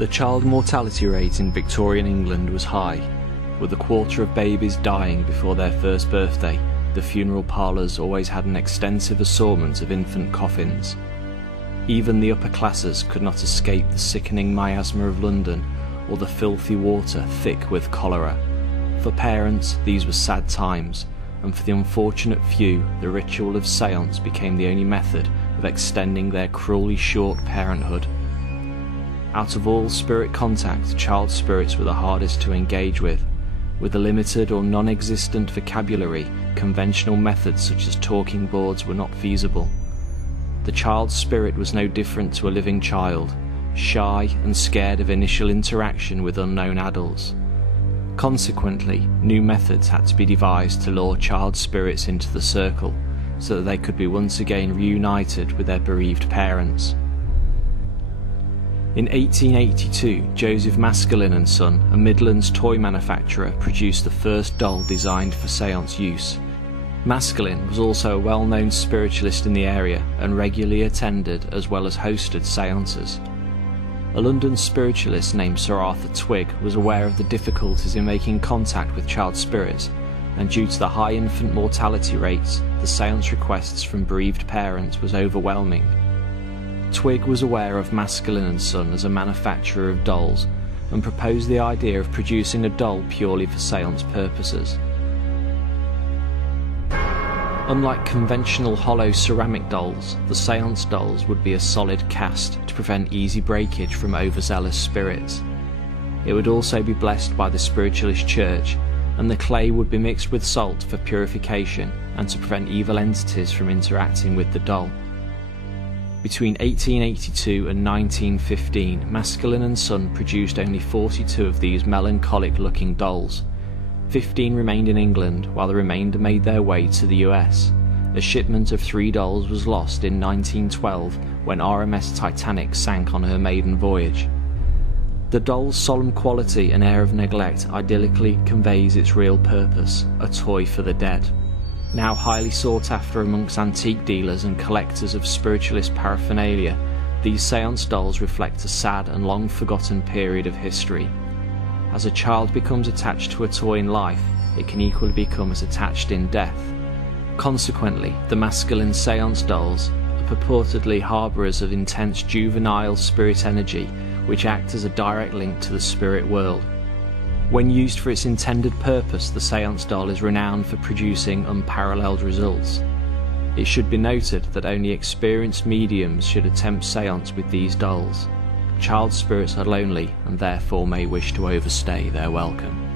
The child mortality rate in Victorian England was high, with a quarter of babies dying before their first birthday. The funeral parlours always had an extensive assortment of infant coffins. Even the upper classes could not escape the sickening miasma of London or the filthy water thick with cholera. For parents, these were sad times, and for the unfortunate few, the ritual of séance became the only method of extending their cruelly short parenthood. Out of all spirit contact, child spirits were the hardest to engage with. With a limited or non-existent vocabulary, conventional methods such as talking boards were not feasible. The child's spirit was no different to a living child, shy and scared of initial interaction with unknown adults. Consequently, new methods had to be devised to lure child spirits into the circle, so that they could be once again reunited with their bereaved parents. In 1882, Joseph Maskelyne & Son, a Midlands toy manufacturer, produced the first doll designed for séance use. Maskelyne was also a well-known spiritualist in the area and regularly attended as well as hosted séances. A London spiritualist named Sir Arthur Twigg was aware of the difficulties in making contact with child spirits, and due to the high infant mortality rates, the séance requests from bereaved parents was overwhelming. Twigg was aware of Maskelyne & Son as a manufacturer of dolls and proposed the idea of producing a doll purely for séance purposes. Unlike conventional hollow ceramic dolls, the séance dolls would be a solid cast to prevent easy breakage from overzealous spirits. It would also be blessed by the spiritualist church, and the clay would be mixed with salt for purification and to prevent evil entities from interacting with the doll. Between 1882 and 1915, Maskelyne & Son produced only 42 of these melancholic-looking dolls. 15 remained in England, while the remainder made their way to the US. A shipment of 3 dolls was lost in 1912 when RMS Titanic sank on her maiden voyage. The doll's solemn quality and air of neglect idyllically conveys its real purpose, a toy for the dead. Now highly sought after amongst antique dealers and collectors of spiritualist paraphernalia, these séance dolls reflect a sad and long forgotten period of history. As a child becomes attached to a toy in life, it can equally become as attached in death. Consequently, the Maskelyne séance dolls are purportedly harbourers of intense juvenile spirit energy, which act as a direct link to the spirit world. When used for its intended purpose, the séance doll is renowned for producing unparalleled results. It should be noted that only experienced mediums should attempt séance with these dolls. Child spirits are lonely and therefore may wish to overstay their welcome.